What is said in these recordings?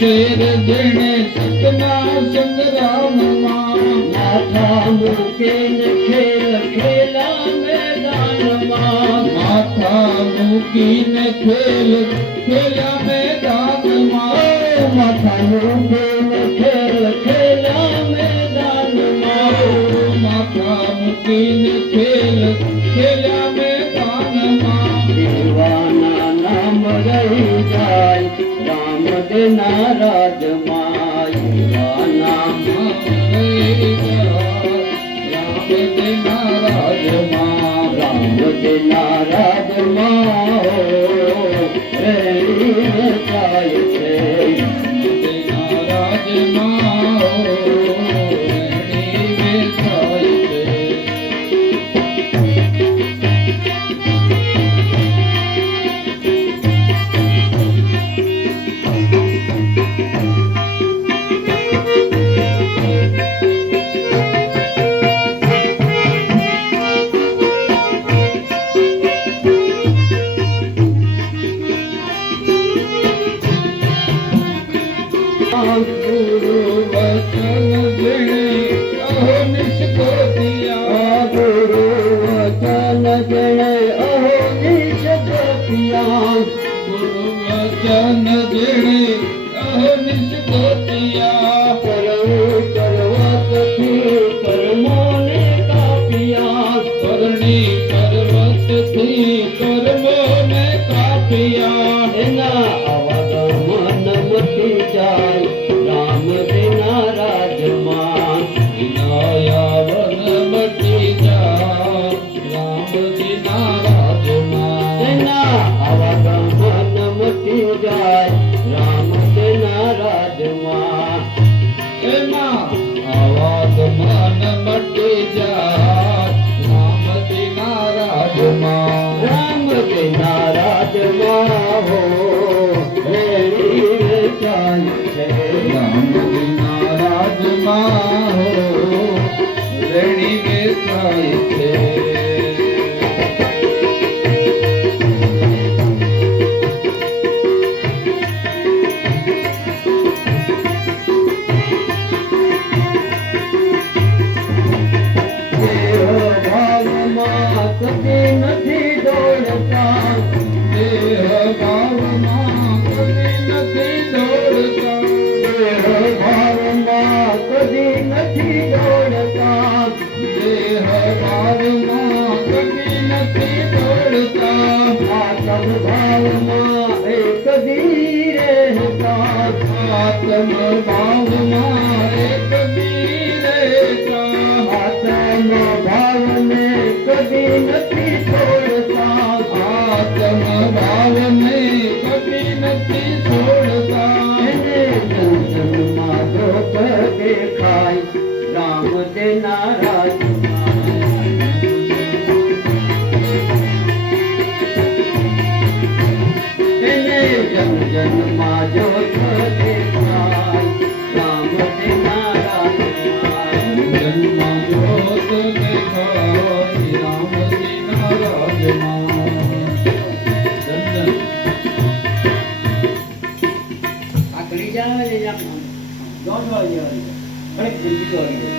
share જેણે સતના સંગ્રામમાં માથા મૂકીને ખેલ ખેલા મેદાનમાં માથા મૂકીને ખેલ ખેલા મેદાનમાં માથા મૂકીને ખેલ ખેલા મેદાનમાં માથા મૂકીને ખેલ ખેલા મેદાનમાં દેવાના નામ રહી જાય રામ દેના રાજમાં નામ રહી જાય રામ દેના રાજમાં રામ દેના રાજમાં રહી જાય છે દેના રાજમાં રહી જાય છે કરી જાય ને આમ દોઢ વાગે ઘણી જલ્દી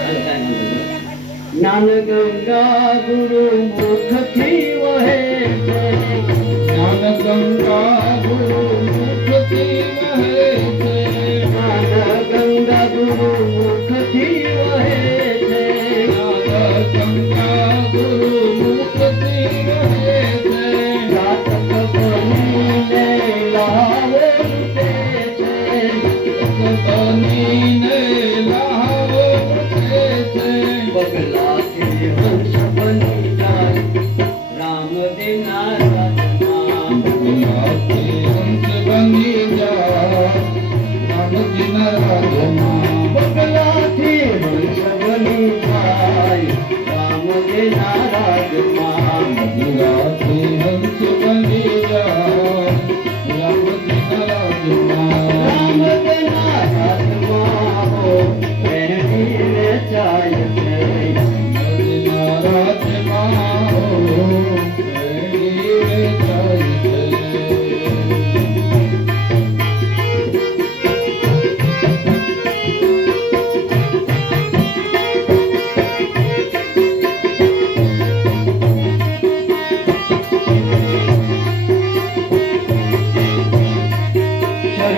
આવી જ્ઞાન ગંગા ગુરુ મુખથી વહે છે જ્ઞાન ગંગા ગુરુ મુખથી વહે છે જ્ઞાન ગંગા ગુરુ મુખથી વહે છે જ્ઞાન ગંગા ગુરુ મુખથી વહે છે જાતક બનીને લાવે છે બનીને લાવો છે બગલાથી હંસ બની જાય રામ દેવના રાજમાં બગલાથી હંસ બની જા રામજીના રાજમાં બગલાથી હંસ બની જાય રામ દેવના રાજમાં બગલાથી હંસ બની જા રામજીના રાજમાં રામ દેવના રાજમાં હો એની વેચાય છે રામજીના રાજમાં હો એની વેચાય છે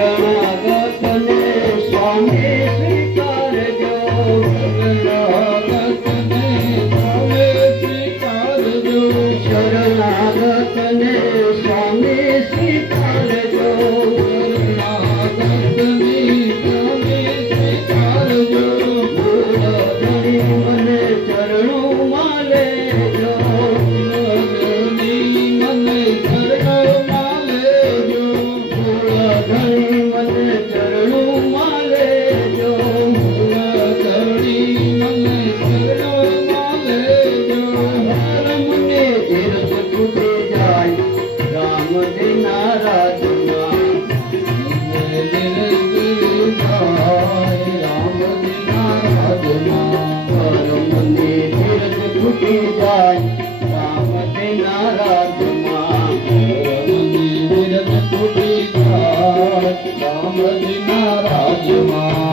શરણાગતને સ્વામી સ્વીકારજો શરણાગતને ભાવે સ્વીકારજો શરણાગતને સ્વામી સ્વીકારજો શરણાગતની ભાવે સ્વીકારજો મૂળ ધણી મને ચરણોમાં લેજો મૂળધણી મને શરણોમાં લેજો મૂળ ધણી મને ચરણોમાં લેજો મૂળધણી મને શરણોમાં લેજો રામને ધીરજ તૂટી જાય રામ દેના રાજમાં રામને ધીરજ તૂટી જાય રામ દેના રાજમાં રામજીના રાજમાં